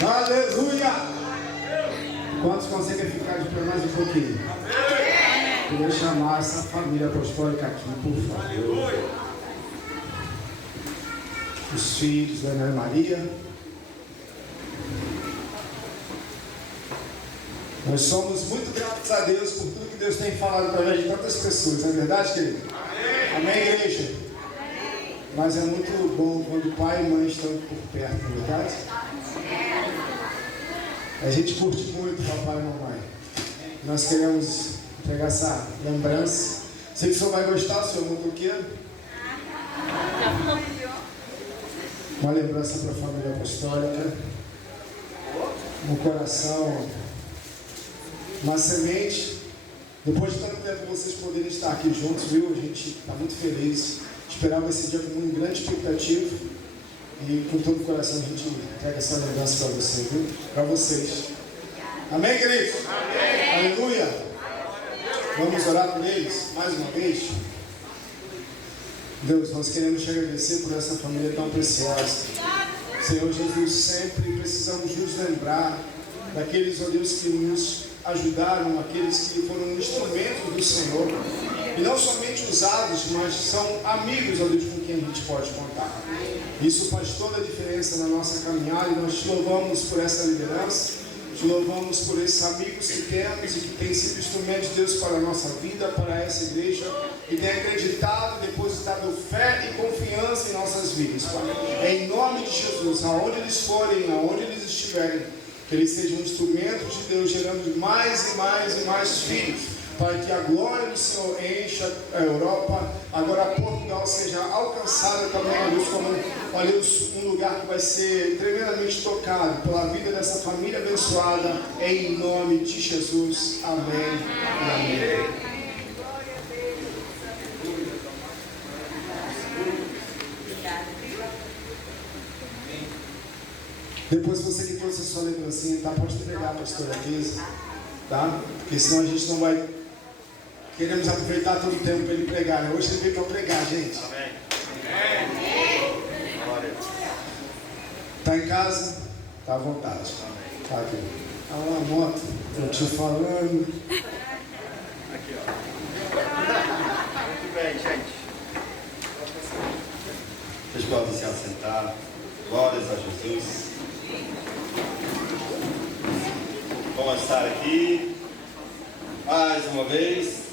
Aleluia! Quantos conseguem ficar de pé mais um pouquinho? Queria chamar essa família apostólica aqui, por favor. Os filhos da Ana Maria. Nós somos muito gratos a Deus por tudo que Deus tem falado através de tantas pessoas, não é verdade, querido? Amém, igreja? Amém. Mas é muito bom quando pai e mãe estão por perto, não é verdade? A gente curte muito papai e mamãe. Nós queremos entregar essa lembrança. Sei que o senhor vai gostar, senhor motoqueiro. Uma lembrança para a família apostólica. No coração. Uma semente. Depois de tanto tempo vocês poderem estar aqui juntos, viu? A gente está muito feliz. Esperava esse dia com uma grande expectativa. E com todo o coração a gente entrega essa lembrança para você, viu? Para vocês. Amém, queridos? Amém. Aleluia. Vamos orar por eles mais uma vez. Deus, nós queremos te agradecer por essa família tão preciosa. Senhor Jesus, sempre precisamos nos lembrar daqueles, ó Deus, que nos ajudaram, aqueles que foram instrumentos do Senhor. E não somente usados, mas são amigos, ó Deus, com quem a gente pode contar. Isso faz toda a diferença na nossa caminhada e nós te louvamos por essa liderança, te louvamos por esses amigos que temos e que têm sido instrumentos de Deus para a nossa vida, para essa igreja, e têm acreditado, depositado fé e confiança em nossas vidas, Pai. Em nome de Jesus, aonde eles forem, aonde eles estiverem, que eles sejam instrumentos de Deus, gerando mais e mais e mais filhos. Pai, que a glória do Senhor encha a Europa, agora Portugal seja alcançada também, ó Deus, como, ó Deus, um lugar que vai ser tremendamente tocado pela vida dessa família abençoada, em nome de Jesus. Amém e amém. Depois você que trouxe a sua lembrancinha, tá? Pode entregar a pastora Lisa, tá? Porque senão a gente não vai... Queremos aproveitar todo o tempo para ele pregar, né? Hoje ele veio para pregar, gente. Amém. Amém. Tá em casa? Tá à vontade. Tá aqui. Tá lá na moto, eu te falando. Aqui, ó. Muito bem, gente. Vocês podem se assentar. Glórias a Jesus. Vamos estar aqui mais uma vez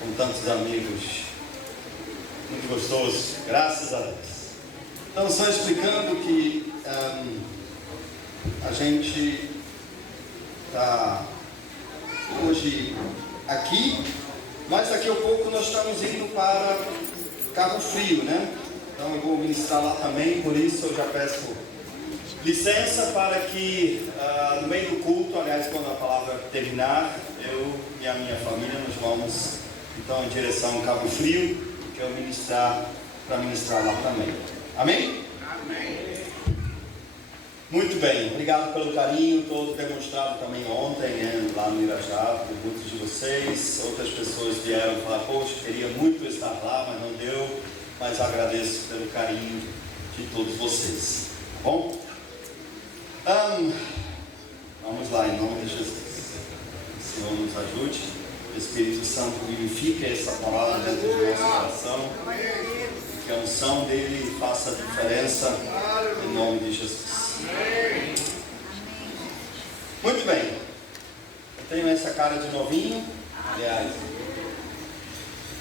com tantos amigos, muito gostoso, graças a Deus. Então, só explicando que a gente está hoje aqui, mas daqui a pouco nós estamos indo para Cabo Frio, né? Então eu vou ministrar lá também, por isso eu já peço licença para que no meio do culto, aliás, quando a palavra terminar, eu e a minha família nós vamos então em direção ao Cabo Frio, que eu para ministrar lá também. Amém? Amém. Muito bem, obrigado pelo carinho todo demonstrado também ontem, né, lá no Irajá, por muitos de vocês. Outras pessoas vieram falar, poxa, queria muito estar lá, mas não deu. Mas agradeço pelo carinho de todos vocês. Tá bom? Vamos lá, em nome de Jesus. O Senhor nos ajude. O Espírito Santo vivifique essa palavra dentro do nosso coração. Que a unção dele faça a diferença em nome de Jesus. Muito bem. Eu tenho essa cara de novinho, aliás.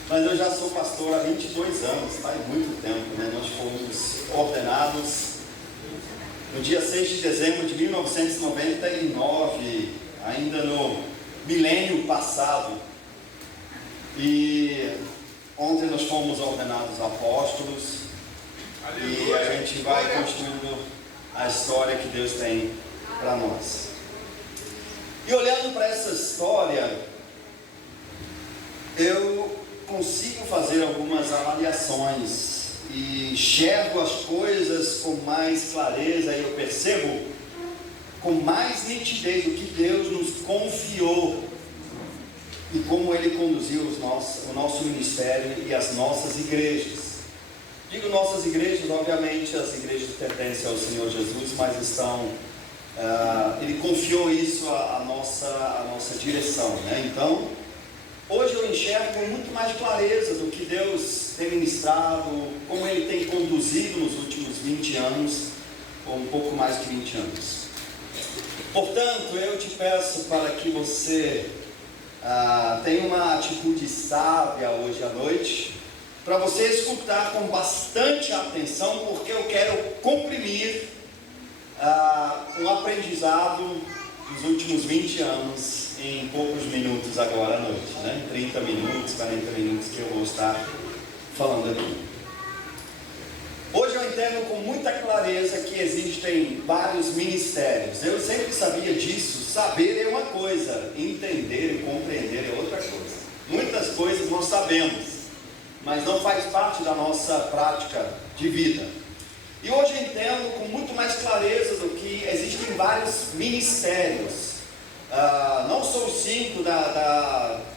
Mas eu já sou pastor há 22 anos, faz muito tempo, né? Nós fomos ordenados no dia 6 de dezembro de 1999, ainda no milênio passado. E ontem nós fomos ordenados apóstolos. E a gente vai construindo a história que Deus tem para nós. E olhando para essa história, eu consigo fazer algumas avaliações e enxergo as coisas com mais clareza e eu percebo com mais nitidez o que Deus nos confiou e como Ele conduziu o nosso ministério e as nossas igrejas. Digo nossas igrejas, obviamente as igrejas pertencem ao Senhor Jesus, mas Ele confiou isso à nossa direção, né? Então, hoje eu enxergo com muito mais clareza do que Deus tem ministrado, como Ele tem conduzido nos últimos 20 anos, ou um pouco mais de 20 anos. Portanto, eu te peço para que você tenha uma atitude sábia hoje à noite, para você escutar com bastante atenção, porque eu quero comprimir um aprendizado dos últimos 20 anos em poucos minutos agora à noite, né? 30 minutos, 40 minutos que eu vou estar falando aqui. Hoje eu entendo com muita clareza que existem vários ministérios. Eu sempre sabia disso. Saber é uma coisa, entender e compreender é outra coisa. Muitas coisas nós sabemos, mas não faz parte da nossa prática de vida. E hoje eu entendo com muito mais clareza do que existem vários ministérios. Não são os 5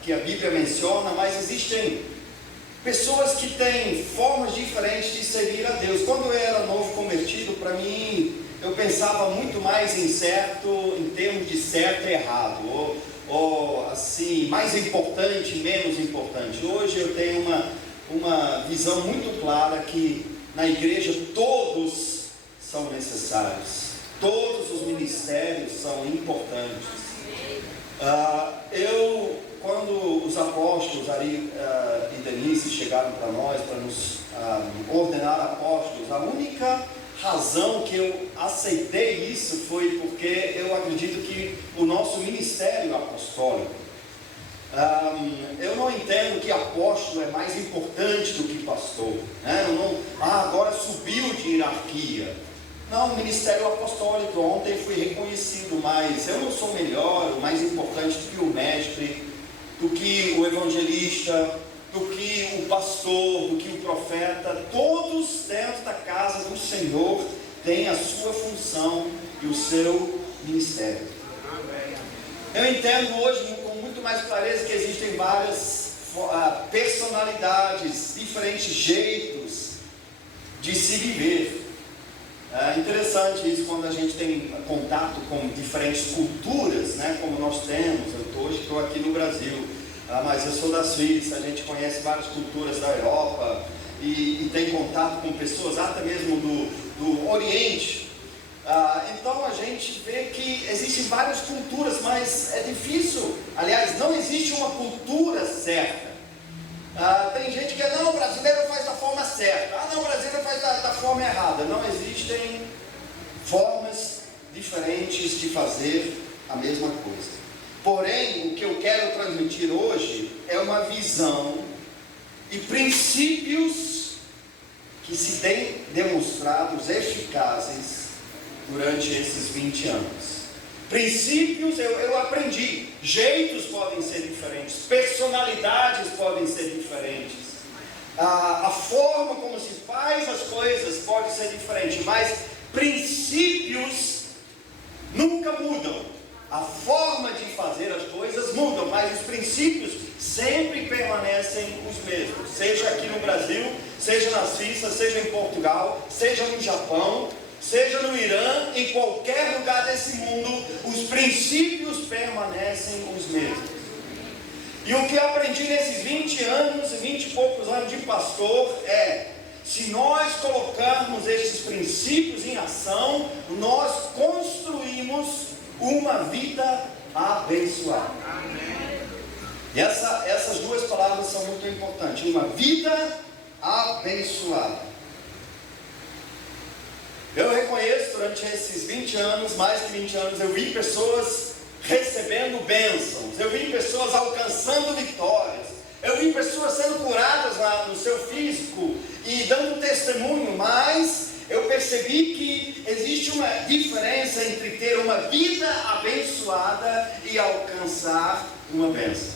que a Bíblia menciona, mas existem pessoas que têm formas diferentes de servir a Deus. Quando eu era novo convertido, para mim, eu pensava muito mais em termos de certo e errado, ou assim, mais importante, menos importante. Hoje eu tenho uma visão muito clara que na igreja todos são necessários, todos os ministérios são importantes. Quando os apóstolos Ari e Denise chegaram para nós, para nos ordenar apóstolos, a única razão que eu aceitei isso foi porque eu acredito que o nosso ministério apostólico, eu não entendo que apóstolo é mais importante do que pastor, né? Agora subiu de hierarquia. Não, o ministério apostólico, ontem fui reconhecido, mas eu não sou melhor, o mais importante do que o mestre, do que o evangelista, do que o pastor, do que o profeta. Todos dentro da casa do Senhor têm a sua função e o seu ministério. Eu entendo hoje com muito mais clareza que existem várias personalidades, diferentes jeitos de se viver. É interessante isso quando a gente tem contato com diferentes culturas, né, como nós temos. Hoje estou aqui no Brasil, mas eu sou da Suíça. A gente conhece várias culturas da Europa e tem contato com pessoas até mesmo do Oriente. Então a gente vê que existem várias culturas, mas é difícil. Aliás, não existe uma cultura certa. Tem gente que não, o brasileiro faz da forma certa, não, o brasileiro faz da forma errada. Não existem formas diferentes de fazer a mesma coisa. Porém, o que eu quero transmitir hoje é uma visão e princípios que se têm demonstrados eficazes durante esses 20 anos. Princípios eu aprendi, jeitos podem ser diferentes, personalidades podem ser diferentes, a forma como se faz as coisas pode ser diferente, mas princípios nunca mudam. A forma de fazer as coisas mudam, mas os princípios sempre permanecem os mesmos, seja aqui no Brasil, seja na Suíça, seja em Portugal, seja no Japão, seja no Irã, em qualquer lugar desse mundo, os princípios permanecem os mesmos. E o que eu aprendi nesses 20 anos, 20 e poucos anos de pastor é: se nós colocarmos esses princípios em ação, nós construímos uma vida abençoada. E essas duas palavras são muito importantes. Uma vida abençoada. Eu reconheço, durante esses 20 anos, mais de 20 anos, eu vi pessoas recebendo bênçãos, eu vi pessoas alcançando vitórias, eu vi pessoas sendo curadas no seu físico e dando testemunho, mas eu percebi que existe uma diferença entre ter uma vida abençoada e alcançar uma bênção.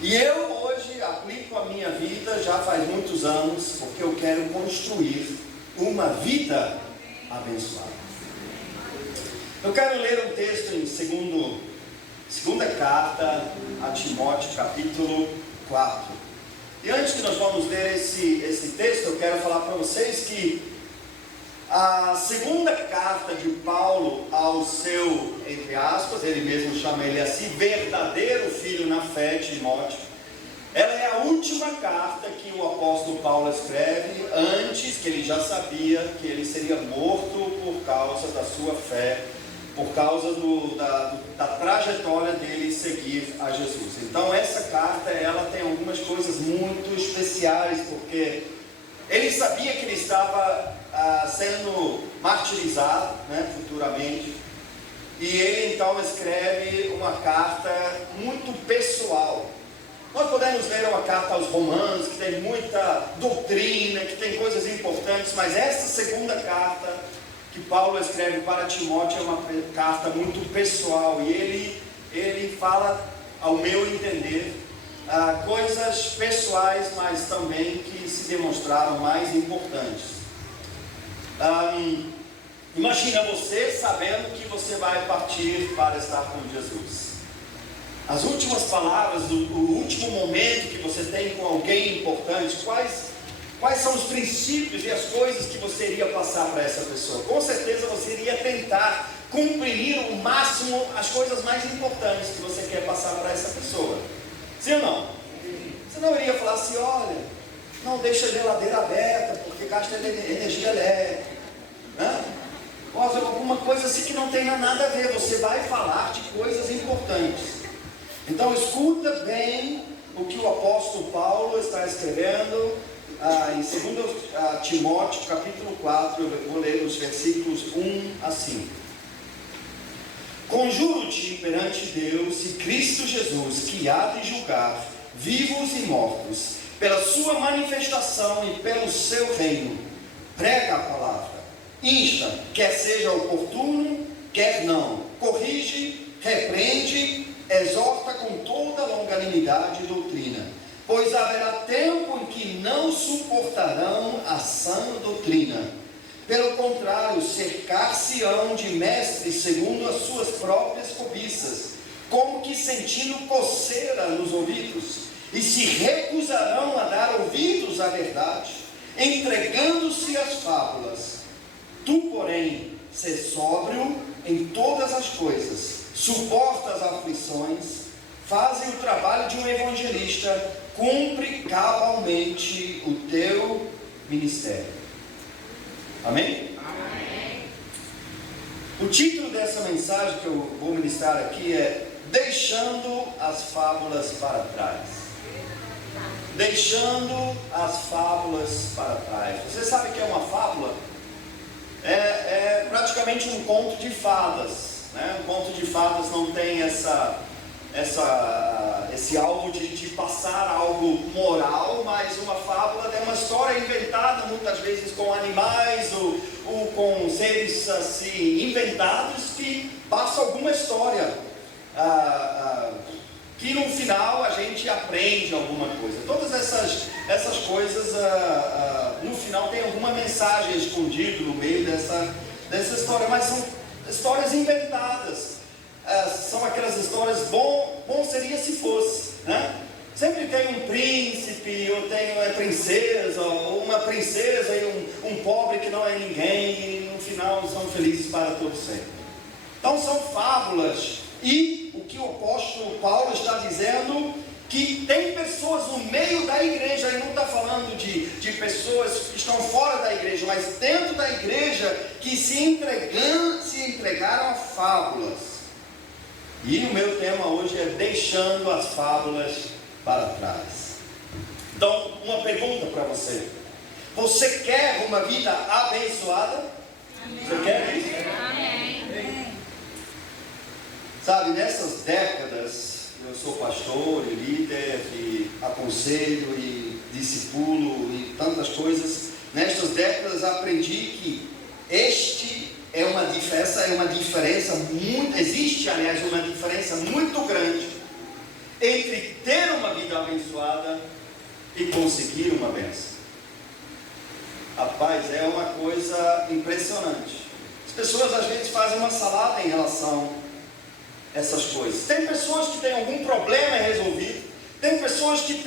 E eu hoje aplico a minha vida, já faz muitos anos, porque eu quero construir uma vida abençoada. Eu quero ler um texto em segunda carta a Timóteo, capítulo 4. E antes que nós vamos ler esse texto, eu quero falar para vocês que a segunda carta de Paulo ao seu, entre aspas, ele mesmo chama ele assim, verdadeiro filho na fé, Timóteo, ela é a última carta que o apóstolo Paulo escreve antes que ele já sabia que ele seria morto por causa da sua fé, por causa da trajetória dele seguir a Jesus. Então essa carta, ela tem algumas coisas muito especiais, porque ele sabia que ele estava sendo martirizado, né, futuramente, e ele então escreve uma carta muito pessoal. Nós podemos ler uma carta aos Romanos, que tem muita doutrina, que tem coisas importantes, mas essa segunda carta que Paulo escreve para Timóteo é uma carta muito pessoal, e ele fala, ao meu entender, coisas pessoais, mas também que se demonstraram mais importantes. Imagina você sabendo que você vai partir para estar com Jesus. As últimas palavras, o último momento que você tem com alguém importante, quais são os princípios e as coisas que você iria passar para essa pessoa? Com certeza você iria tentar cumprir o máximo as coisas mais importantes que você quer passar para essa pessoa. Sim ou não? Você não iria falar assim, olha, não deixa a geladeira aberta porque gasta energia elétrica, né? Ou alguma coisa assim que não tenha nada a ver. Você vai falar de coisas importantes. Então escuta bem o que o apóstolo Paulo está escrevendo em 2 Timóteo capítulo 4, eu vou ler os versículos 1 a 5. Conjuro-te perante Deus e Cristo Jesus, que há de julgar vivos e mortos, pela sua manifestação e pelo seu reino. Prega a palavra, insta, quer seja oportuno, quer não, corrige, repreende, exorta com toda longanimidade e doutrina, pois haverá tempo em que não suportarão a sã doutrina. Pelo contrário, cercar-se-ão de mestres segundo as suas próprias cobiças, como que sentindo coceira nos ouvidos, e se recusarão a dar ouvidos à verdade, entregando-se às fábulas. Tu, porém, sê sóbrio em todas as coisas, suporta as aflições, faze o trabalho de um evangelista, cumpre cabalmente o teu ministério. Amém? Amém. O título dessa mensagem que eu vou ministrar aqui é Deixando as Fábulas para Trás. Deixando as fábulas para trás. Você sabe o que é uma fábula? É praticamente um conto de fadas, né? Um conto de fadas não tem esse alvo de passar algo moral, mas uma fábula é uma história inventada, muitas vezes com animais ou com seres assim, inventados, que passa alguma história, que no final a gente aprende alguma coisa. Todas essas coisas, no final tem alguma mensagem escondida no meio dessa história, mas são histórias inventadas. São aquelas histórias, bom seria se fosse, né? Sempre tem um príncipe, ou tem uma princesa, ou uma princesa e um pobre que não é ninguém, e no final são felizes para todo sempre. Então são fábulas, e o que o apóstolo Paulo está dizendo, que tem pessoas no meio da igreja, ele não está falando de pessoas que estão fora da igreja, mas dentro da igreja, que se entregaram a fábulas. E o meu tema hoje é deixando as fábulas para trás. Então, uma pergunta para você. Você quer uma vida abençoada? Amém. Você quer isso? Amém. Sabe, nessas décadas, eu sou pastor e líder e aconselho e discipulo e tantas coisas. Nestas décadas aprendi que existe aliás uma diferença muito grande entre ter uma vida abençoada e conseguir uma bênção. Rapaz, é uma coisa impressionante. As pessoas às vezes fazem uma salada em relação a essas coisas. Tem pessoas que têm algum problema resolvido, Tem pessoas que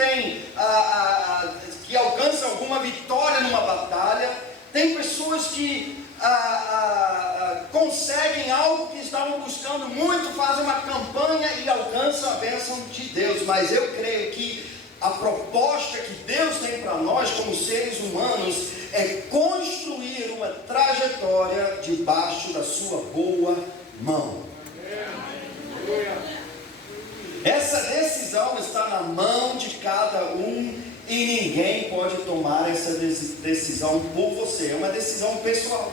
que alcançam alguma vitória numa batalha. Tem pessoas que conseguem algo que estavam buscando muito, fazem uma campanha e alcançam a bênção de Deus. Mas eu creio que a proposta que Deus tem para nós como seres humanos é construir uma trajetória debaixo da sua boa mão. Essa decisão está na mão de cada um e ninguém pode tomar essa decisão por você. É uma decisão pessoal.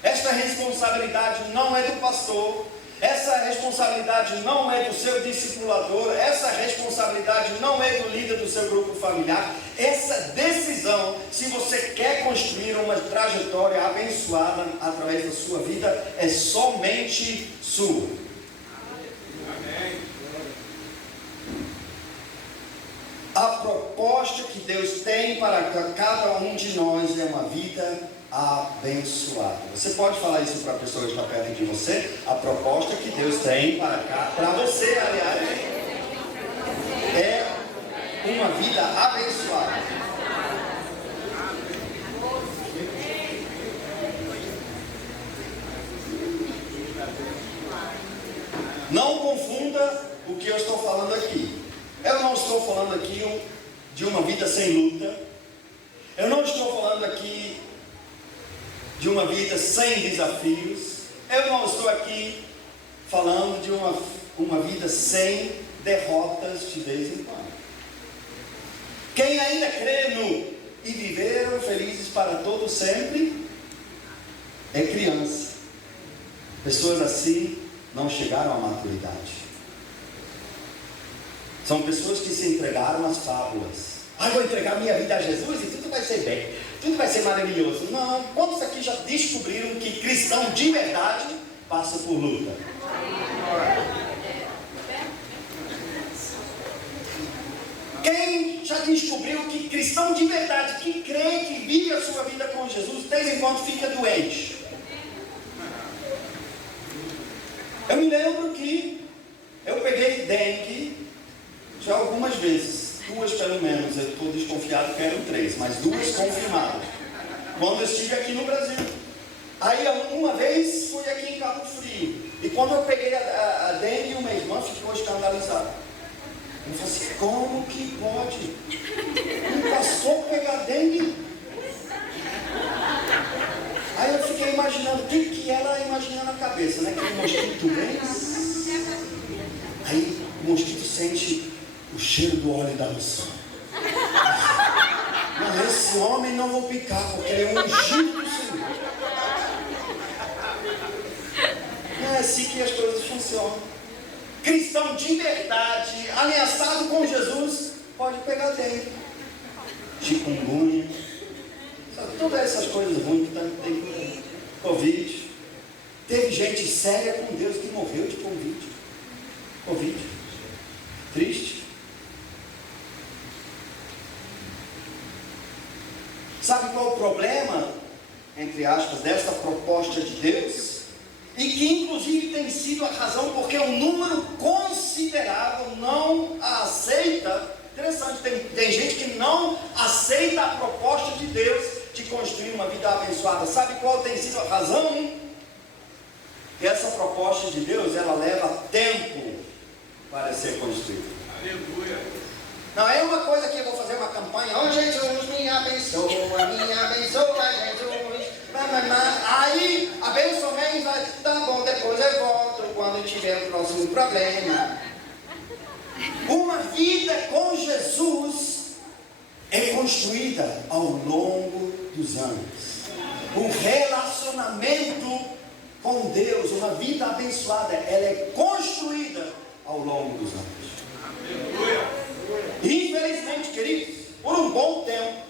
Esta responsabilidade não é do pastor, essa responsabilidade não é do seu discipulador, essa responsabilidade não é do líder do seu grupo familiar. Essa decisão, se você quer construir uma trajetória abençoada através da sua vida, é somente sua. A proposta que Deus tem para cada um de nós é uma vida abençoada. Você pode falar isso para a pessoa que está perto de você? A proposta que Deus tem para você, aliás, é uma vida abençoada. Não confunda o que eu estou falando aqui. Eu não estou falando aqui de uma vida sem luta. Eu não estou falando aqui de uma vida sem desafios. Eu não estou aqui falando de uma vida sem derrotas de vez em quando. Quem ainda crê no e viveram felizes para todo sempre é criança. Pessoas assim não chegaram à maturidade. São pessoas que se entregaram às fábulas. Vou entregar minha vida a Jesus e tudo vai ser bem, tudo vai ser maravilhoso. Não, quantos aqui já descobriram que cristão de verdade passa por luta? Quem já descobriu que cristão de verdade, que crê, que vive a sua vida com Jesus, de vez em quando fica doente? Eu me lembro que eu peguei dengue já algumas vezes, 2 pelo menos, eu estou desconfiado que eram 3, mas 2 confirmadas, quando eu estive aqui no Brasil. Aí uma vez fui aqui em Cabo Frio, e quando eu peguei a dengue, uma irmã ficou escandalizada. Eu falei assim, como que pode? Um pastor pegar dengue? Aí eu fiquei imaginando, o que ela imagina na cabeça, né? Que o mosquito vem, aí o mosquito sente o cheiro do óleo da unção. Mas esse homem não vou picar, porque ele é um ungido do Senhor. Não é assim que as coisas funcionam. Cristão de verdade, ameaçado com Jesus, pode pegar dengue, chikungunya, todas essas coisas ruins que tem Covid. Teve gente séria com Deus que morreu de Covid. Triste. Sabe qual é o problema, entre aspas, desta proposta de Deus? E que inclusive tem sido a razão porque um número considerável não a aceita. Interessante, tem gente que não aceita a proposta de Deus de construir uma vida abençoada. Sabe qual tem sido a razão? Que essa proposta de Deus, ela leva tempo para ser construída. Aleluia. Não é uma coisa que eu vou fazer uma campanha, Jesus me abençoa, Jesus. Aí a bênção vem e vai, tá bom, depois eu volto quando tiver o próximo problema. Uma vida com Jesus é construída ao longo dos anos. Um relacionamento com Deus, uma vida abençoada, ela é construída ao longo dos anos. Infelizmente, queridos, por um bom tempo,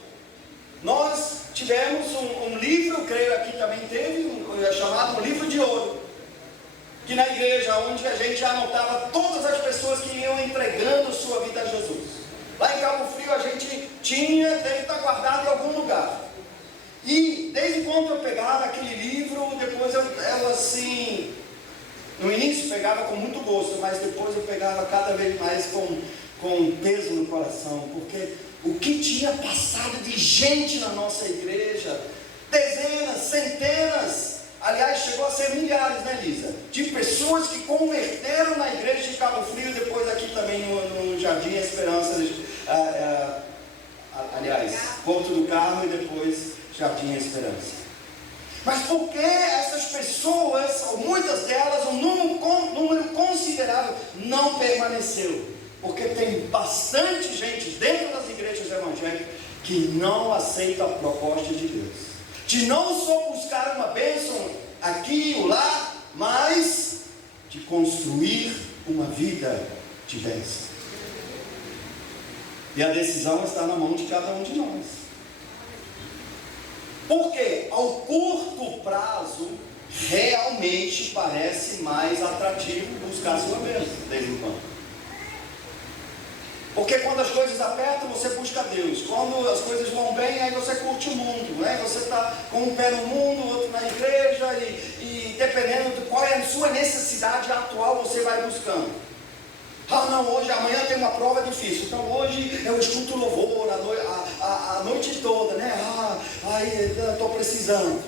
nós tivemos um livro, creio aqui também teve, chamado um livro de ouro, que na igreja, onde a gente anotava todas as pessoas que iam entregando sua vida a Jesus. Lá em Cabo Frio a gente deve estar guardado em algum lugar. E desde quando eu pegava aquele livro, depois eu assim, no início pegava com muito gosto, mas depois eu pegava cada vez mais com com um peso no coração, porque o que tinha passado de gente na nossa igreja, dezenas, centenas, aliás, chegou a ser milhares, né, Lisa? De pessoas que converteram na igreja de Cabo Frio, depois aqui também no Jardim Esperança, aliás, Porto do Carmo e depois Jardim Esperança. Mas por que essas pessoas, ou muitas delas, um número considerável, não permaneceu? Porque tem bastante gente dentro das igrejas evangélicas que não aceita a proposta de Deus, de não só buscar uma bênção aqui ou lá, mas de construir uma vida de bênção. E a decisão está na mão de cada um de nós. Porque ao curto prazo, realmente parece mais atrativo buscar a sua bênção, de vez em quando. Porque quando as coisas apertam, você busca Deus. Quando as coisas vão bem, aí você curte o mundo, né? Você está com um pé no mundo, outro na igreja, e dependendo de qual é a sua necessidade atual, você vai buscando. Ah, não, amanhã tem uma prova difícil, então hoje eu escuto louvor a noite toda, né? Aí eu estou precisando.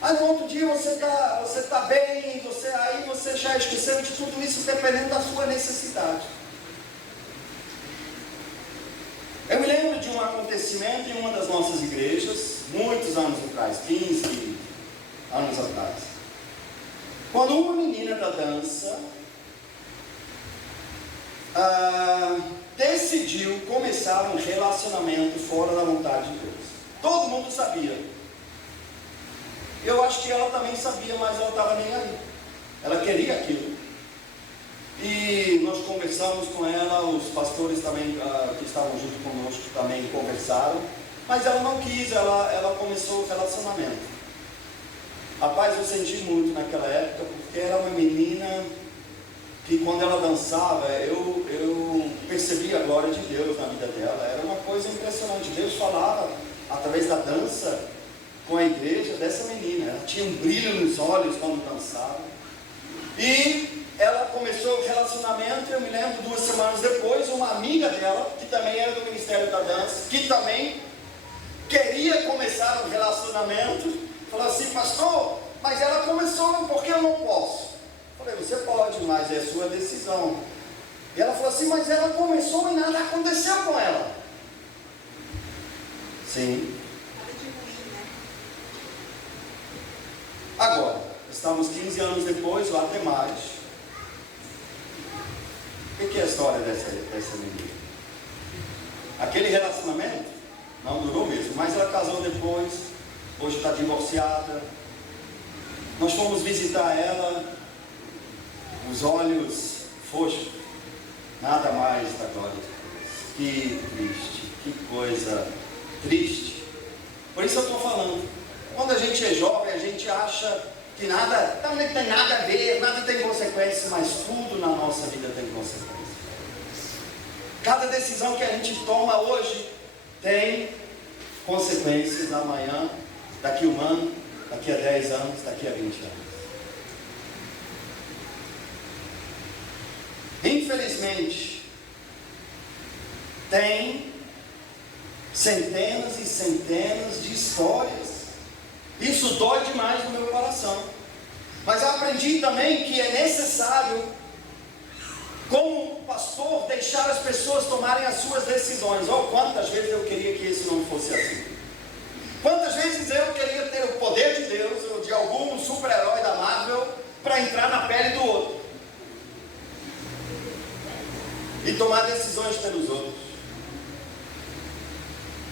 Aí no outro dia você tá bem, aí você já esqueceu de tudo isso, dependendo da sua necessidade. Eu me lembro de um acontecimento em uma das nossas igrejas, muitos anos atrás, 15 anos atrás, quando uma menina da dança decidiu começar um relacionamento fora da vontade de Deus. Todo mundo sabia. Eu acho que ela também sabia, mas ela estava nem aí. Ela queria aquilo. E nós conversamos com ela, os pastores também que estavam junto conosco também conversaram, mas ela não quis, ela começou o relacionamento. Rapaz, eu senti muito naquela época, porque era uma menina que quando ela dançava, eu percebi a glória de Deus na vida dela. Era uma coisa impressionante. Deus falava através da dança com a igreja dessa menina. Ela tinha um brilho nos olhos quando dançava. E ela começou o relacionamento. Eu me lembro, 2 semanas depois, uma amiga dela, que também era do Ministério da Dança, que também queria começar um relacionamento, falou assim: pastor, mas ela começou, por que eu não posso? Eu falei: você pode, mas é sua decisão. E ela falou assim: mas ela começou e nada aconteceu com ela. Sim. Agora, estamos 15 anos depois, ou até mais. O que é a história dessa menina? Aquele relacionamento não durou mesmo, mas ela casou depois, hoje está divorciada. Nós fomos visitar ela, os olhos foxos, nada mais da glória de Deus. Que triste, que coisa triste. Por isso eu estou falando, quando a gente é jovem, a gente acha que nada, não tem nada a ver, nada tem consequências, mas tudo na nossa vida tem consequências. Cada decisão que a gente toma hoje tem consequências amanhã, daqui a 1 ano, daqui a 10 anos, daqui a 20 anos. Infelizmente, tem centenas e centenas de histórias. Isso dói demais no meu coração. Mas aprendi também que é necessário, como pastor, deixar as pessoas tomarem as suas decisões. Oh, quantas vezes eu queria que isso não fosse assim. Quantas vezes eu queria ter o poder de Deus ou de algum super-herói da Marvel para entrar na pele do outro e tomar decisões pelos outros.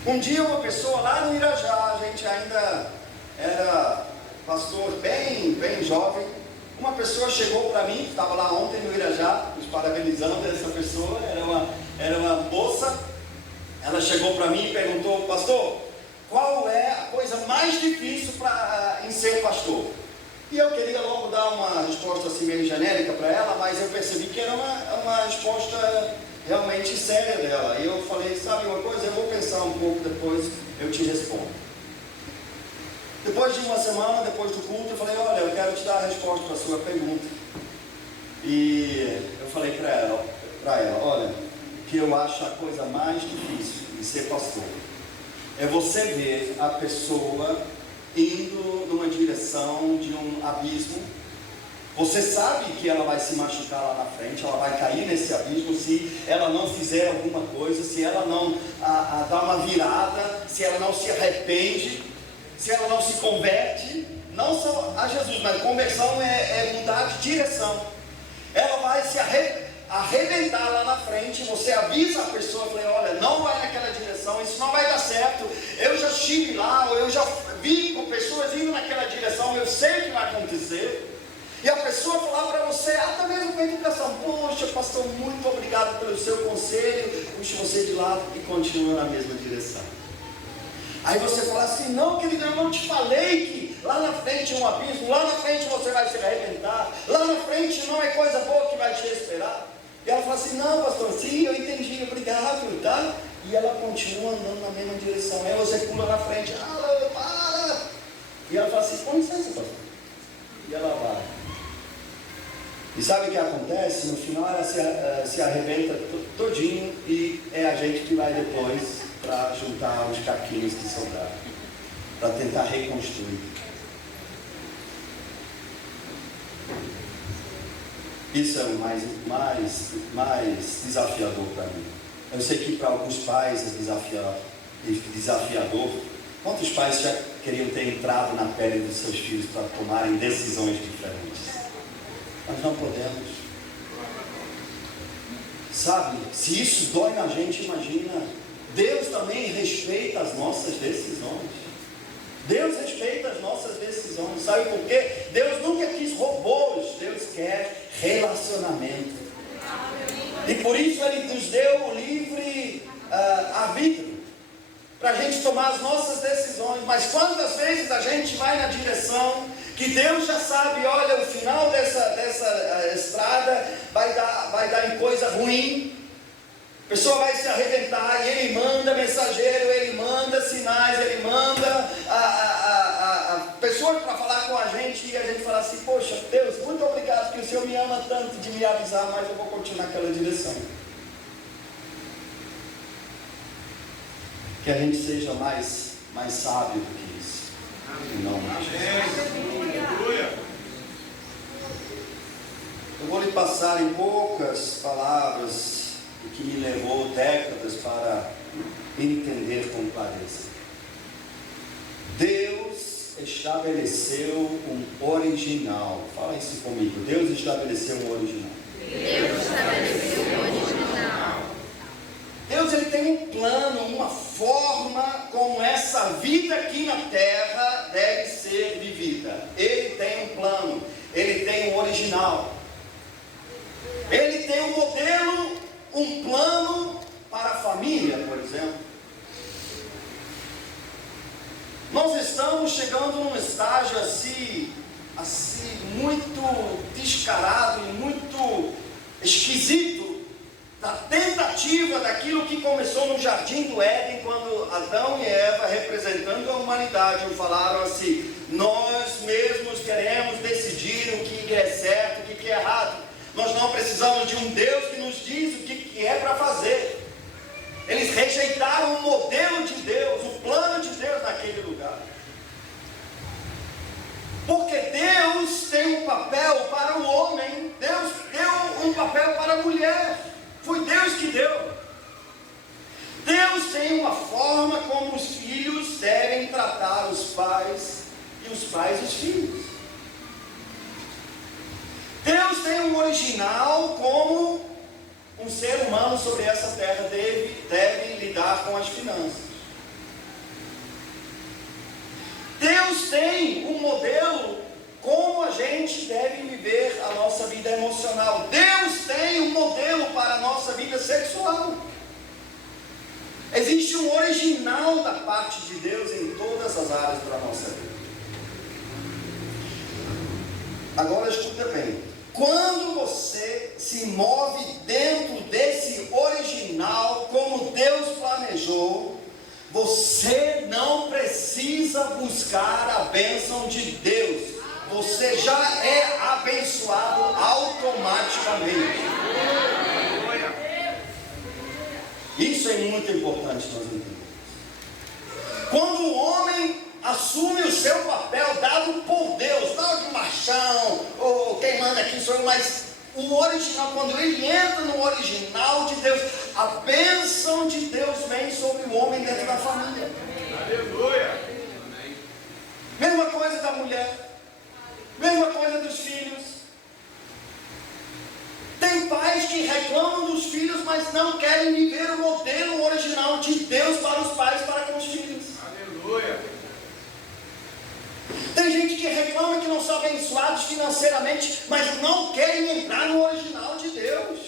Um dia uma pessoa lá no Irajá, a gente ainda era pastor bem jovem, uma pessoa chegou para mim, estava lá ontem no Irajá, nos parabenizando essa pessoa, era uma moça. Ela chegou para mim e perguntou: pastor, qual é a coisa mais difícil em ser pastor? E eu queria logo dar uma resposta assim meio genérica para ela, mas eu percebi que era uma resposta realmente séria dela. E eu falei: sabe uma coisa, eu vou pensar um pouco, depois eu te respondo. Depois de 1 semana, depois do culto, eu falei: olha, eu quero te dar a resposta para a sua pergunta. E eu falei para ela: olha, que eu acho a coisa mais difícil de ser pastor é você ver a pessoa indo numa direção de um abismo. Você sabe que ela vai se machucar lá na frente, ela vai cair nesse abismo se ela não fizer alguma coisa, se ela não dar uma virada, se ela não se arrepende, se ela não se converte. Não só a Jesus, mas conversão é mudar de direção. Ela vai se arrebentar lá na frente. Você avisa a pessoa, fala, olha, não vai naquela direção, isso não vai dar certo. Eu já estive lá, eu já vi com pessoas indo naquela direção, eu sei o que vai acontecer. E a pessoa falar para você, até mesmo com a educação, poxa, pastor, muito obrigado pelo seu conselho, puxa você de lado e continua na mesma direção. Aí você fala assim, não, querido, eu não te falei que lá na frente é um abismo, lá na frente você vai se arrebentar, lá na frente não é coisa boa que vai te esperar. E ela fala assim, não, pastor, sim, eu entendi, obrigado, tá? E ela continua andando na mesma direção. Aí você pula na frente, para! E ela fala assim, com licença, pastor. E ela vai. E sabe o que acontece? No final ela se arrebenta todinho e é a gente que vai depois para juntar os caquinhos que sobraram, para tentar reconstruir. Isso é o mais desafiador para mim. Eu sei que para alguns pais é desafiador. Quantos pais já queriam ter entrado na pele dos seus filhos para tomarem decisões diferentes? Nós não podemos. Sabe, se isso dói na gente, imagina. Deus também respeita as nossas decisões. Deus respeita as nossas decisões. Sabe por quê? Deus nunca quis robôs. Deus quer relacionamento. E por isso Ele nos deu o livre arbítrio para a gente tomar as nossas decisões. Mas quantas vezes a gente vai na direção que Deus já sabe, olha, o final dessa estrada vai dar em coisa ruim, a pessoa vai se arrebentar, e Ele manda mensageiro, Ele manda sinais, Ele manda pessoas para falar com a gente, e a gente fala assim, poxa, Deus, muito obrigado que o Senhor me ama tanto de me avisar, mas eu vou continuar naquela direção. Que a gente seja mais sábio do que isso. Em nome de Jesus. Eu vou lhe passar em poucas palavras o que me levou décadas para entender com clareza. Deus estabeleceu um original. Fala isso comigo. Deus estabeleceu um original. Deus estabeleceu um original. Deus, Ele tem um plano, uma forma como essa vida aqui na terra deve ser vivida. Ele tem um plano, Ele tem um original. Ele tem um modelo, um plano para a família, por exemplo. Nós estamos chegando num estágio assim muito descarado e muito esquisito, da tentativa daquilo que começou no Jardim do Éden, quando Adão e Eva, representando a humanidade, falaram assim, nós mesmos queremos decidir o que é certo, o que é errado. Nós não precisamos de um Deus que nos diz o que é para fazer. Eles rejeitaram o modelo de Deus, o plano de Deus naquele lugar. Porque Deus tem um papel para o homem, Deus deu um papel para a mulher. Foi Deus que deu. Deus tem uma forma como os filhos devem tratar os pais e os pais os filhos. Deus tem um original como um ser humano sobre essa terra deve lidar com as finanças. Deus tem um modelo como a gente deve viver a nossa vida emocional. Deus tem um modelo para a nossa vida sexual. Existe um original da parte de Deus em todas as áreas da nossa vida. Agora escuta bem. Quando você se move dentro desse original, como Deus planejou, você não precisa buscar a bênção de Deus. Você já é abençoado automaticamente. Isso é muito importante nós entendermos. Quando o homem assume o seu papel dado por Deus, não de machão, ou quem manda aqui sou eu, mas o original, quando ele entra no original de Deus, a bênção de Deus vem sobre o homem dentro da família. Aleluia! Mesma coisa da mulher, mesma coisa dos filhos. Tem pais que reclamam dos filhos, mas não querem viver o modelo original de Deus para os pais, para com os filhos. Aleluia! Tem gente que reclama que não são abençoados financeiramente, mas não querem entrar no original de Deus.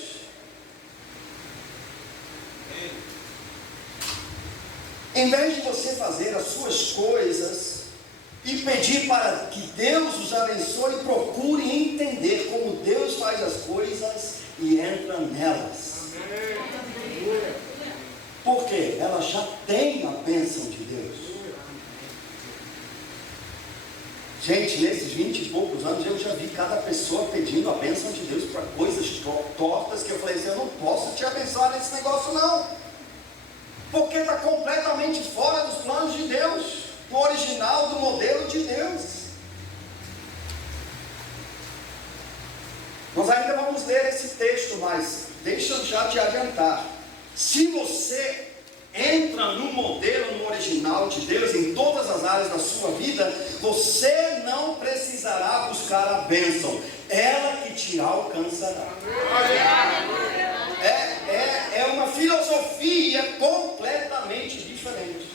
Em vez de você fazer as suas coisas e pedir para que Deus os abençoe, procure entender como Deus faz as coisas e entra nelas. Por quê? Ela já tem a bênção de Deus. Gente, nesses 20 e poucos anos eu já vi cada pessoa pedindo a bênção de Deus para coisas tortas que eu falei assim, eu não posso te abençoar nesse negócio não. Porque está completamente fora dos planos de Deus, do original, do modelo de Deus. Nós ainda vamos ler esse texto, mas deixa eu já te adiantar. Se você entra no modelo, no original de Deus, em todas as áreas da sua vida, você não precisará buscar a bênção, ela que te alcançará. É uma filosofia completamente diferente.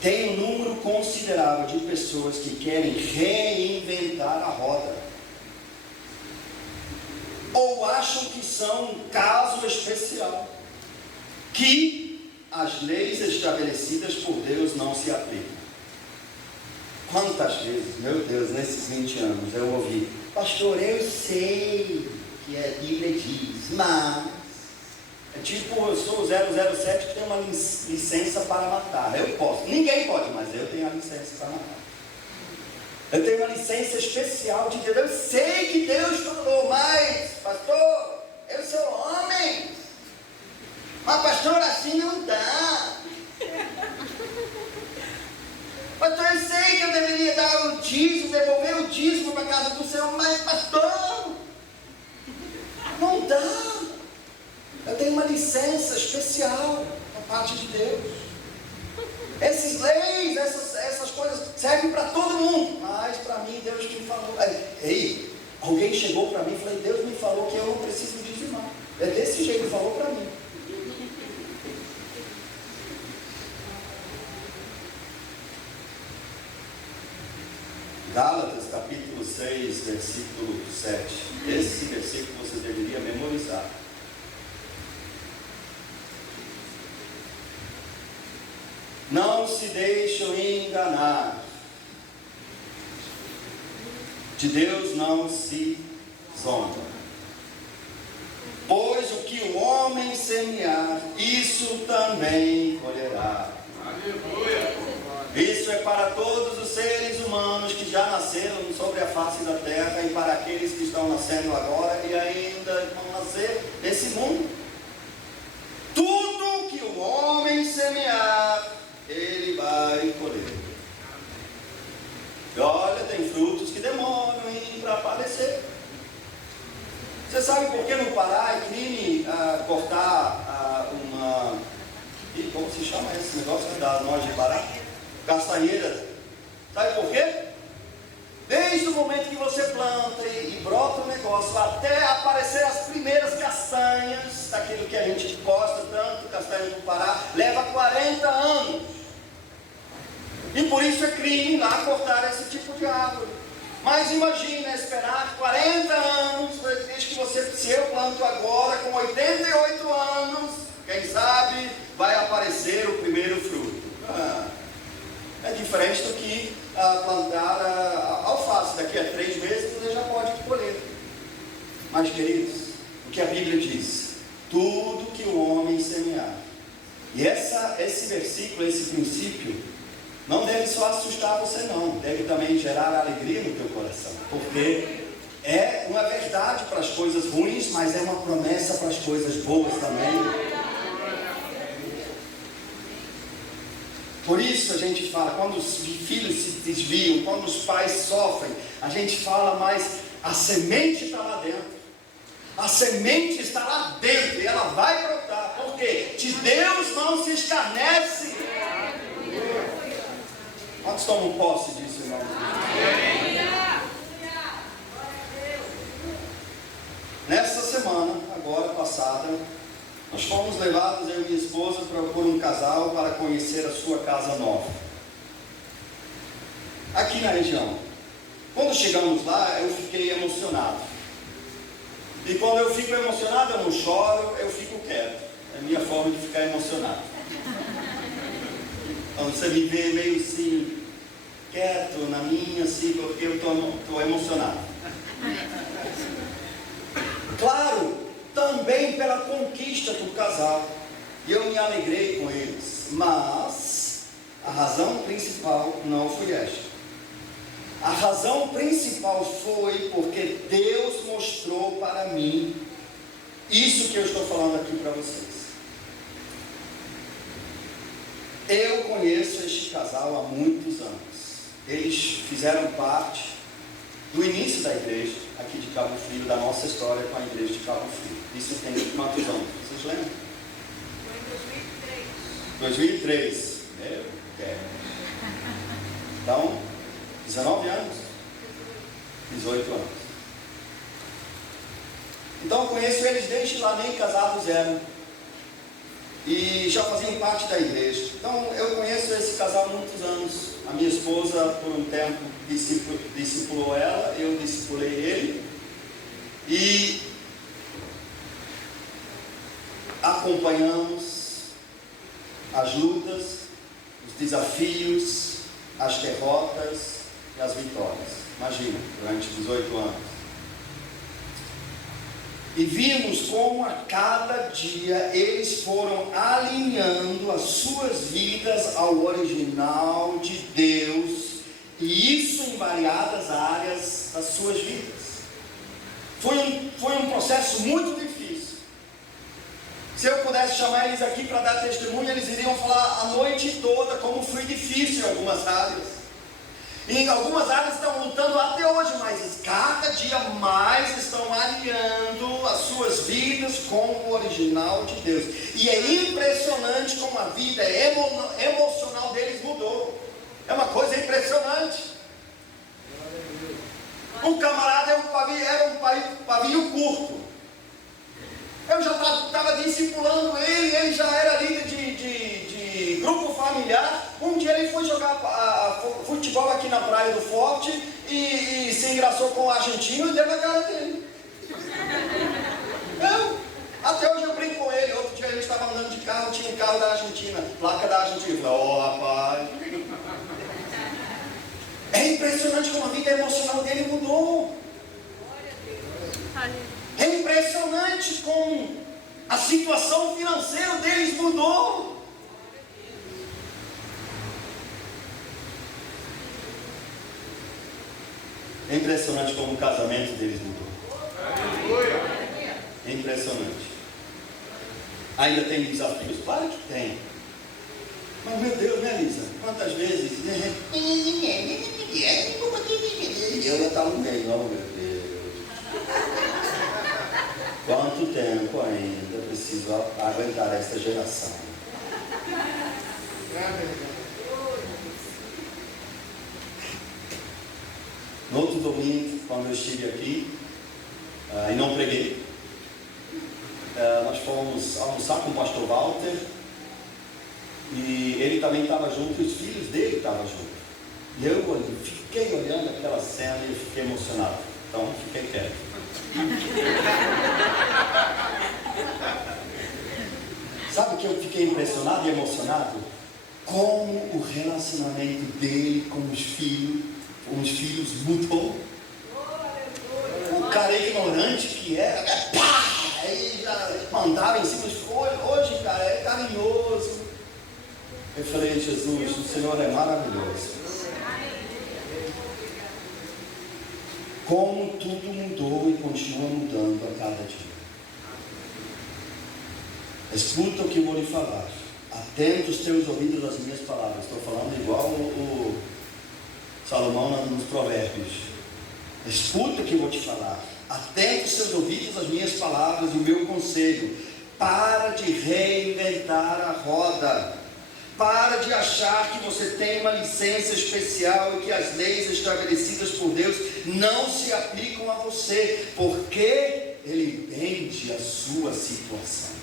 Tem um número considerável de pessoas que querem reinventar a roda, ou acham que são um caso especial, que as leis estabelecidas por Deus não se aplicam. Quantas vezes, meu Deus, nesses 20 anos eu ouvi, pastor, eu sei que a Bíblia diz, mas é tipo, eu sou o 007 que tem uma licença para matar. Eu posso, ninguém pode, mas eu tenho a licença para matar. Eu tenho uma licença especial de Deus. Eu sei que Deus falou, mas, pastor, eu sou homem. Mas, pastor, assim não dá. Pastor, eu sei que eu deveria dar o dízimo, devolver o dízimo para a casa do Senhor, mas, pastor, não dá. Eu tenho uma licença especial da parte de Deus. Essas leis, essas coisas servem para todo mundo, mas para mim Deus me falou. Ei, alguém chegou para mim e falou, Deus me falou que eu não preciso dizimar. É desse jeito que falou para mim. Gálatas capítulo 6, versículo 7. Esse versículo você deveria memorizar. Não se deixem enganar. De Deus não se zomba. Pois o que o homem semear, isso também colherá. Aleluia! Isso é para todos os seres humanos que já nasceram sobre a face da terra e para aqueles que estão nascendo agora e ainda vão nascer nesse mundo. Tudo que o homem semear, ele vai colher. E olha, tem frutos que demoram para aparecer. Você sabe por que no Pará é crime cortar e como se chama esse negócio que dá nós de Pará? Castanheira. Sabe por quê? Desde o momento que você planta e brota o negócio, até aparecer as primeiras castanhas, daquilo que a gente gosta tanto, castanha do Pará, leva 40 anos. E por isso é crime lá cortar esse tipo de árvore. Mas imagina esperar 40 anos, desde que se eu planto agora, com 88 anos, quem sabe vai aparecer o primeiro fruto. É diferente do que plantar alface. Daqui a 3 meses você já pode colher. Mas, queridos, o que a Bíblia diz? Tudo que o homem semear. E esse versículo, esse princípio, não deve só assustar você não. Deve também gerar alegria no teu coração. Porque É uma verdade para as coisas ruins, mas é uma promessa para as coisas boas também. Por isso a gente fala, quando os filhos se desviam, quando os pais sofrem, a gente fala, mas a semente está lá dentro. A semente está lá dentro e ela vai brotar. Por quê? De Deus não se escarnece. Quantos tomam posse disso, irmão? Nessa semana, agora passada, nós fomos levados, eu e minha esposa, por um casal para conhecer a sua casa nova. Aqui na região. Quando chegamos lá, eu fiquei emocionado. E quando eu fico emocionado, eu não choro, eu fico quieto. É a minha forma de ficar emocionado. Então você me vê meio assim, quieto, na minha, assim, porque eu estou emocionado. Claro, também pela conquista do casal. E eu me alegrei com eles. Mas a razão principal não foi esta. A razão principal foi porque Deus mostrou para mim isso que eu estou falando aqui para vocês. Eu conheço este casal há muitos anos. Eles fizeram parte do início da igreja aqui de Cabo Frio, da nossa história com a igreja de Cabo Frio. Isso tem quantos anos? Vocês lembram? Foi em 2003. Meu Deus. Então, 19 anos, 18 anos. Então eu conheço eles desde lá, nem casados eram. E já faziam parte da igreja. Então eu conheço esse casal há muitos anos. A minha esposa, por um tempo, discipulou ela, eu discipulei ele. E acompanhamos as lutas, os desafios, as derrotas e as vitórias. Imagina, durante 18 anos. E vimos como a cada dia eles foram alinhando as suas vidas ao original de Deus, e isso em variadas áreas das suas vidas. Foi um processo muito difícil. Se eu pudesse chamar eles aqui para dar testemunho, eles iriam falar a noite toda como foi difícil em algumas áreas. E em algumas áreas estão lutando até hoje, mas cada dia mais estão alinhando as suas vidas com o original de Deus. E é impressionante como a vida emocional deles mudou. É uma coisa impressionante. O camarada era um pavio curto. Eu já estava discipulando ele já era líder de grupo familiar. Um dia ele foi jogar futebol aqui na praia do Forte e se engraçou com o argentino e deu na cara dele. Até hoje eu brinco com ele. Outro dia ele estava andando de carro, tinha um carro da Argentina, placa da Argentina. Eu falei, rapaz. É impressionante como a vida emocional dele mudou. É impressionante como a situação financeira deles mudou. É impressionante como o casamento deles mudou. É impressionante. Ainda tem desafios? Claro que tem. Mas meu Deus, né, Lisa? Quantas vezes? Eu estava no meio, oh meu Deus. Quanto tempo ainda preciso aguentar essa geração? No outro domingo, quando eu estive aqui, e não preguei, nós fomos almoçar com o pastor Walter, e ele também estava junto, e os filhos dele estavam juntos. E eu fiquei olhando aquela cena e eu fiquei emocionado. Então, fiquei quieto. Sabe o que eu fiquei impressionado e emocionado? Como o relacionamento dele com os filhos mudou. O cara ignorante que era, aí já mandava em cima dos folhos. Hoje, cara, é carinhoso. Eu falei, Jesus, o Senhor é maravilhoso. como tudo mudou e continua mudando a cada dia. Escuta o que eu vou lhe falar. Atenta os teus ouvidos às minhas palavras. Estou falando igual o Salomão nos Provérbios. Escuta o que eu vou te falar. Atenta os teus ouvidos às minhas palavras e o meu conselho. Para de reinventar a roda. Para de achar que você tem uma licença especial e que as leis estabelecidas por Deus não se aplicam a você, porque Ele entende a sua situação.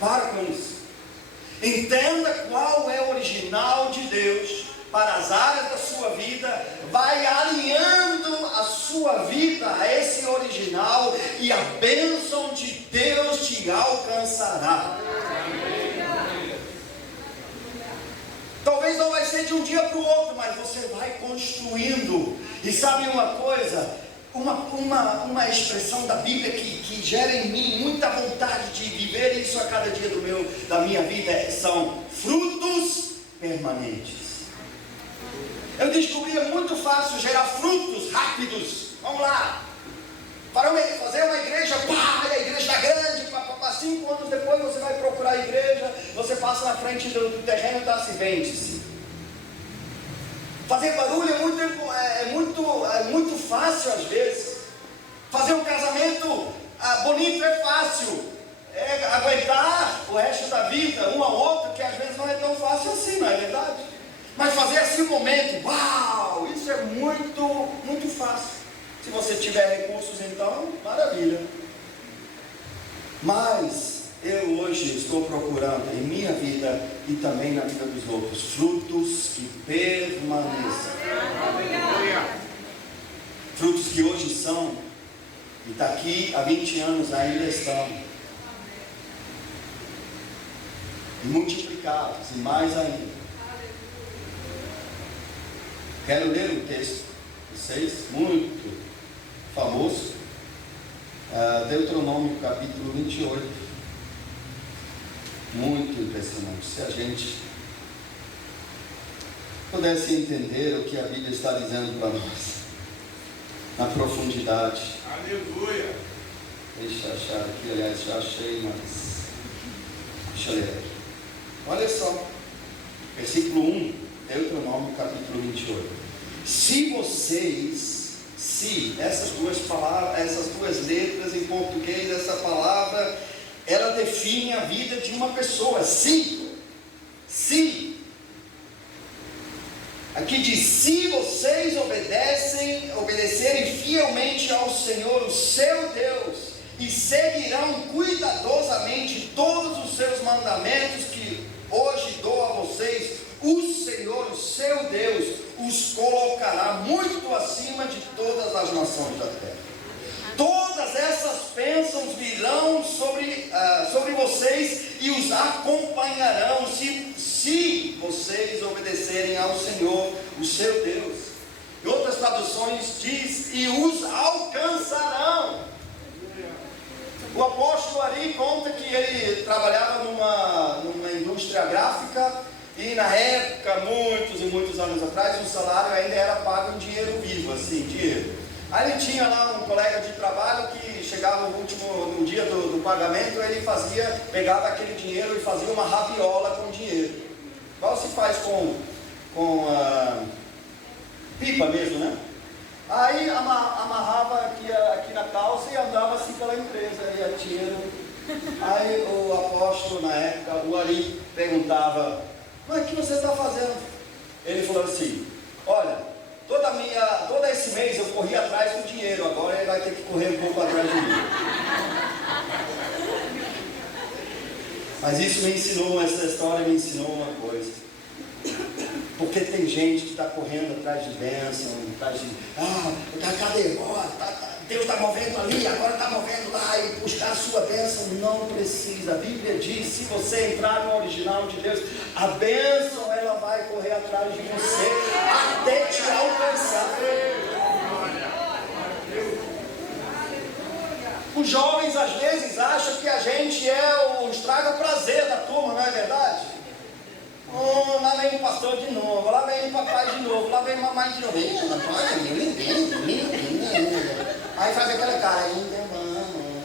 Para com isso. Entenda qual é o original de Deus para as áreas da sua vida. Vai alinhando a sua vida a esse original e a bênção de Deus te alcançará. Talvez não vai ser de um dia para o outro, mas você vai construindo. E sabe uma coisa? Uma expressão da Bíblia que gera em mim muita vontade de viver isso a cada dia da minha vida são frutos permanentes. Eu descobri é muito fácil gerar frutos rápidos. Vamos lá. Fazer uma igreja, a igreja grande, 5 anos depois você vai procurar a igreja, você passa na frente do terreno e está assim, vende-se. Fazer barulho é muito fácil às vezes. Fazer um casamento bonito é fácil. Aguentar o resto da vida, um ao outro, que às vezes não é tão fácil assim, não é verdade? Mas fazer assim um momento, uau, isso é muito fácil. Se você tiver recursos, então, maravilha. Mas eu hoje estou procurando em minha vida e também na vida dos outros frutos que permaneçam. Frutos que hoje são e daqui a 20 anos ainda estão. E multiplicados e mais ainda. Quero ler um texto de vocês, muito famoso. Deuteronômio capítulo 28. Muito impressionante. Se a gente pudesse entender o que a Bíblia está dizendo para nós, na profundidade. Aleluia! Deixa eu achar aqui, aliás, já achei, mas deixa eu ler aqui. Olha só, versículo 1, Deuteronômio capítulo 28. Essas duas palavras, essas duas letras em português, essa palavra, ela define a vida de uma pessoa. Se. Aqui diz: se vocês obedecerem fielmente ao Senhor, o seu Deus, e seguirão cuidadosamente todos os seus mandamentos que hoje dou a vocês, o Senhor, o seu Deus, os colocará muito acima de todas as nações da terra. Todas essas bênçãos virão sobre vocês e os acompanharão se vocês obedecerem ao Senhor, o seu Deus. Em outras traduções diz: e os alcançarão. O apóstolo ali conta que ele trabalhava numa indústria gráfica. E na época, muitos e muitos anos atrás, o salário ainda era pago em dinheiro vivo, assim, dinheiro. Aí ele tinha lá um colega de trabalho que chegava no dia do pagamento, ele pegava aquele dinheiro e fazia uma rabiola com dinheiro. Igual se faz com pipa mesmo, né? Aí amarrava aqui na calça e andava assim pela empresa, ia tiro. Aí o apóstolo na época, o Ari, perguntava: mas o que você está fazendo? Ele falou assim: olha, todo esse mês eu corri atrás do dinheiro, agora ele vai ter que correr um pouco atrás de mim. Mas essa história me ensinou uma coisa. Porque tem gente que está correndo atrás de bênção, atrás de, cadê? Deus está movendo ali, agora está movendo lá, e buscar a sua bênção. Não precisa. A Bíblia diz: se você entrar no original de Deus, a bênção ela vai correr atrás de você até te alcançar. Os jovens às vezes acham que a gente é o estraga-prazer da turma, não é verdade? Lá vem o pastor de novo, lá vem o papai de novo, lá vem a mamãe de novo. Aí faz aquela cara, ainda mano.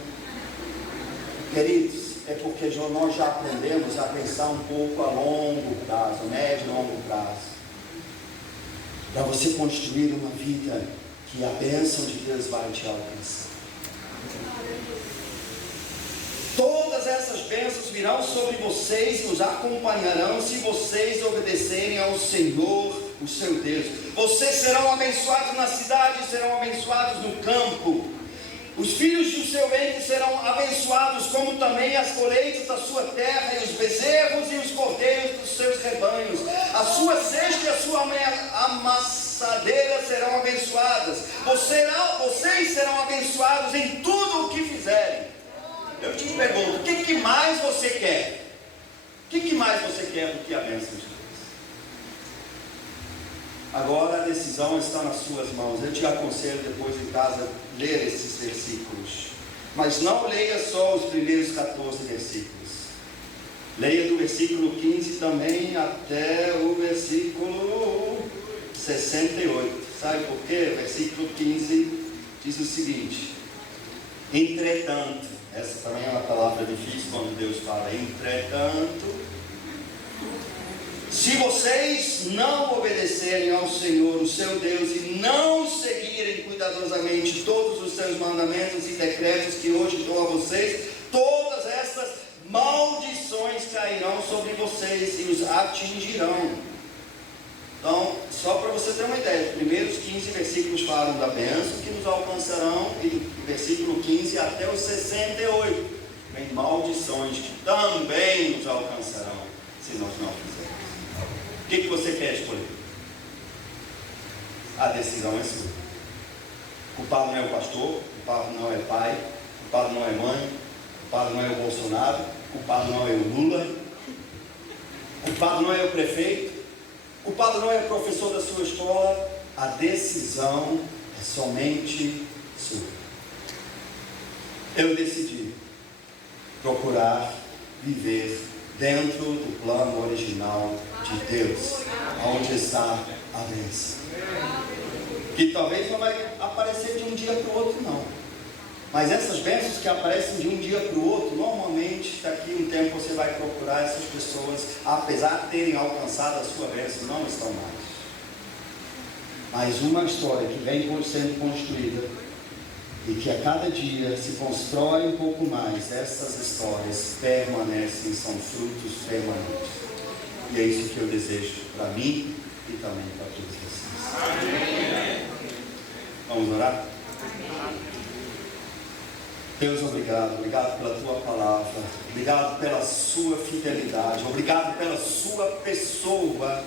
Queridos, é porque nós já aprendemos a pensar um pouco a longo prazo, médio e longo prazo. Para você construir uma vida que a bênção de Deus vai te alcançar. Todas essas bênçãos virão sobre vocês e os acompanharão se vocês obedecerem ao Senhor, o seu Deus. Vocês serão abençoados na cidade e serão abençoados no campo. Os filhos do seu ventre serão abençoados, como também as colheitas da sua terra, e os bezerros e os cordeiros dos seus rebanhos. A sua cesta e a sua amassadeira serão abençoadas. Vocês serão abençoados em tudo o que fizerem. Eu te pergunto, o que mais você quer? O que mais você quer do que a bênção de Deus? Agora a decisão está nas suas mãos. Eu te aconselho depois em casa ler esses versículos. Mas não leia só os primeiros 14 versículos. Leia do versículo 15 também até o versículo 68. Sabe por quê? Versículo 15 diz o seguinte: entretanto, essa também é uma palavra difícil quando Deus fala, entretanto, se vocês não obedecerem ao Senhor, o seu Deus, e não seguirem cuidadosamente todos os seus mandamentos e decretos que hoje dou a vocês, todas essas maldições cairão sobre vocês e os atingirão. Então, só para você ter uma ideia, os primeiros 15 versículos falam da bênção que nos alcançarão, e do versículo 15 até o 68, vem maldições que também nos alcançarão, se nós não fizermos. O que você quer escolher? A decisão é sua. O culpado não é o pastor, o culpado não é pai, o culpado não é mãe, o culpado não é o Bolsonaro, o culpado não é o Lula, o culpado não é o prefeito, o culpado não é o professor da sua escola. A decisão é somente sua. Eu decidi procurar viver dentro do plano original de Deus, onde está a bênção, que talvez não vai aparecer de um dia para o outro, não, mas essas bênçãos que aparecem de um dia para o outro, normalmente daqui a um tempo você vai procurar essas pessoas, apesar de terem alcançado a sua bênção, não estão mais. Mas uma história que vem sendo construída e que a cada dia se constrói um pouco mais, essas histórias permanecem, são frutos permanentes. E é isso que eu desejo para mim e também para todos vocês. Amém. Vamos orar? Deus, obrigado pela tua palavra, obrigado pela sua fidelidade, obrigado pela sua pessoa,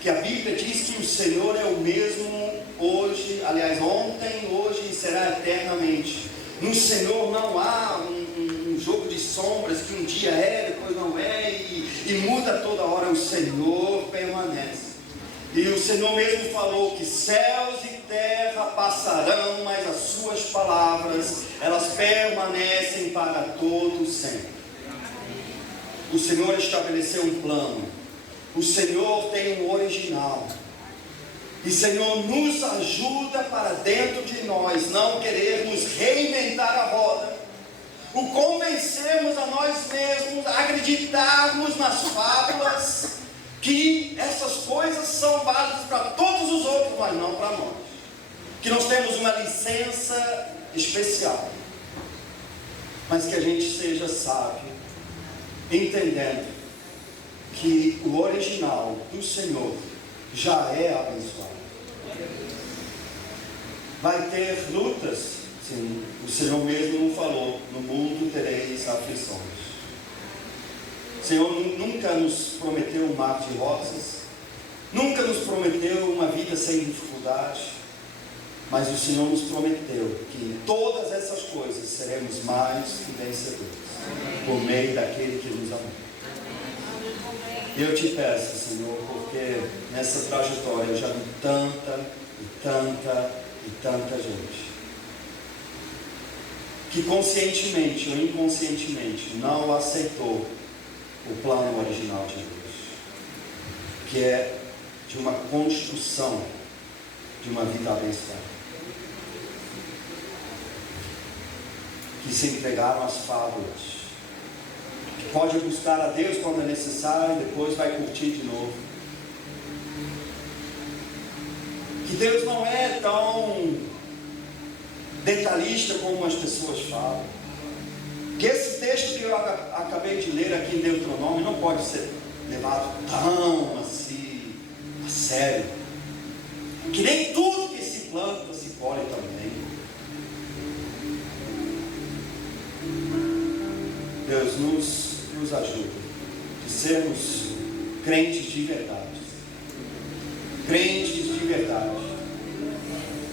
que a Bíblia diz que o Senhor é o mesmo hoje, aliás, ontem, hoje e será eternamente. No Senhor não há um jogo de sombras que um dia é, depois não é, e muda toda hora. O Senhor permanece. E o Senhor mesmo falou que céus e terra passarão, mas as suas palavras, elas permanecem para todo sempre. O Senhor estabeleceu um plano. O Senhor tem um original. E Senhor, nos ajuda para dentro de nós não querermos reinventar a roda, o convencermos a nós mesmos, acreditarmos nas fábulas, que essas coisas são válidas para todos os outros, mas não para nós, que nós temos uma licença especial, mas que a gente seja sábio, entendendo que o original do Senhor já é abençoado. Vai ter lutas, sim, o Senhor mesmo não falou, no mundo tereis aflições. O Senhor nunca nos prometeu um mar de rosas, nunca nos prometeu uma vida sem dificuldade, mas o Senhor nos prometeu que em todas essas coisas seremos mais que vencedores, por meio daquele que nos amou. E eu te peço, Senhor, porque nessa trajetória eu já vi tanta gente que conscientemente ou inconscientemente não aceitou o plano original de Deus, que é de uma construção de uma vida abençoada. que se entregaram às fábulas, que pode buscar a Deus quando é necessário e depois vai curtir de novo. Que Deus não é tão detalhista como as pessoas falam. Que esse texto que eu acabei de ler aqui em Deuteronômio não pode ser levado tão assim a sério. Que nem tudo que se planta se colhe também. Deus nos ajuda de sermos crentes de verdade. Crentes de verdade.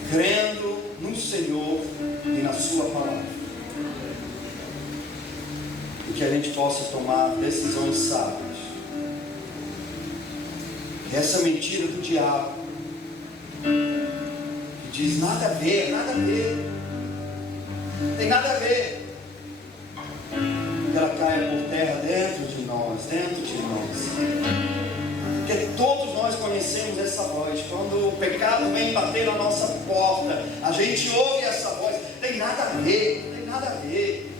Crendo no Senhor e na Sua palavra. E que a gente possa tomar decisões sábias. Que essa mentira do diabo, que diz nada a ver, nada a ver, não tem nada a ver, que ela caia por terra dentro de nós. Porque todos nós conhecemos essa voz. Quando o pecado vem bater na nossa porta, a gente ouve essa voz. Tem nada a ver, tem nada a ver.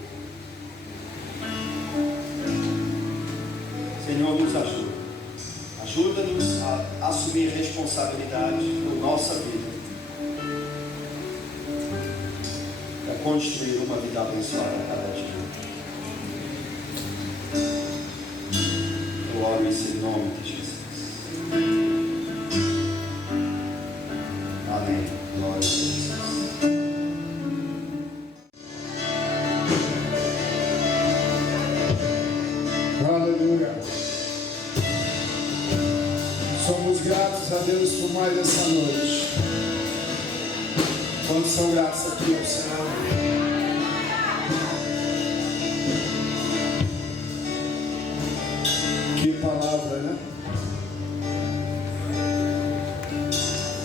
Senhor, nos ajuda. Ajuda-nos a assumir responsabilidade por nossa vida, para construir uma vida abençoada a cada dia. Eu oro nesse nome de Jesus. Amém. Glória a Jesus. Aleluia. Somos gratos a Deus por mais essa noite. Quantos são gratos aqui ao Senhor? Que palavra, né?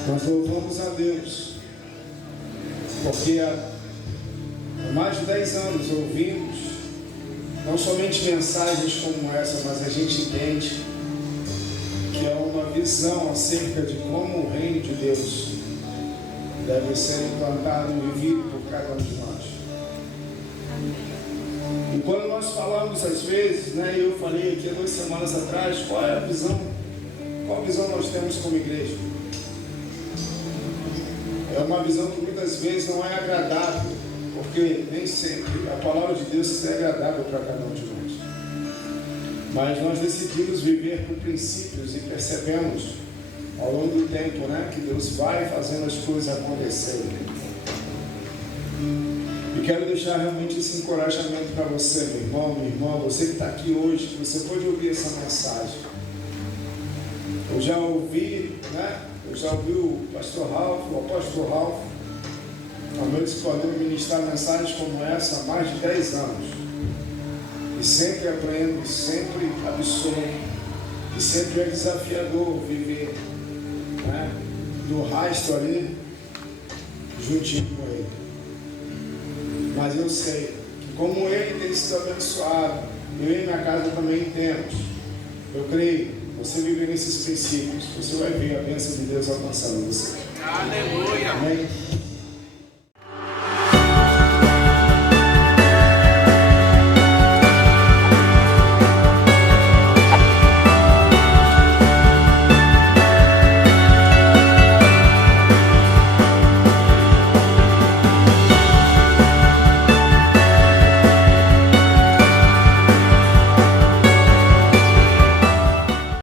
Nós louvamos a Deus, porque há mais de 10 anos ouvimos não somente mensagens como essa, mas a gente entende que é uma visão acerca de como o reino de Deus deve ser implantado e vivido por cada um de nós. E quando nós falamos às vezes, eu falei aqui há 2 semanas atrás, qual é a visão? Qual visão nós temos como igreja? É uma visão que muitas vezes não é agradável, porque nem sempre a palavra de Deus é agradável para cada um de nós. Mas nós decidimos viver por princípios e percebemos ao longo do tempo, que Deus vai fazendo as coisas acontecerem. E quero deixar realmente esse encorajamento para você, meu irmão, minha irmã, você que está aqui hoje, que você pode ouvir essa mensagem. Eu já ouvi o pastor Ralph, o apóstolo Ralph, à noite podendo ministrar mensagens como essa há mais de 10 anos. E sempre aprendo, sempre absorvo. E sempre é desafiador viver do rastro ali, juntinho com ele. Mas eu sei que como ele tem sido abençoado, eu e minha casa também temos. Eu creio, você viver nesses princípios, você vai ver a bênção de Deus alcançando você. Aleluia! Amém?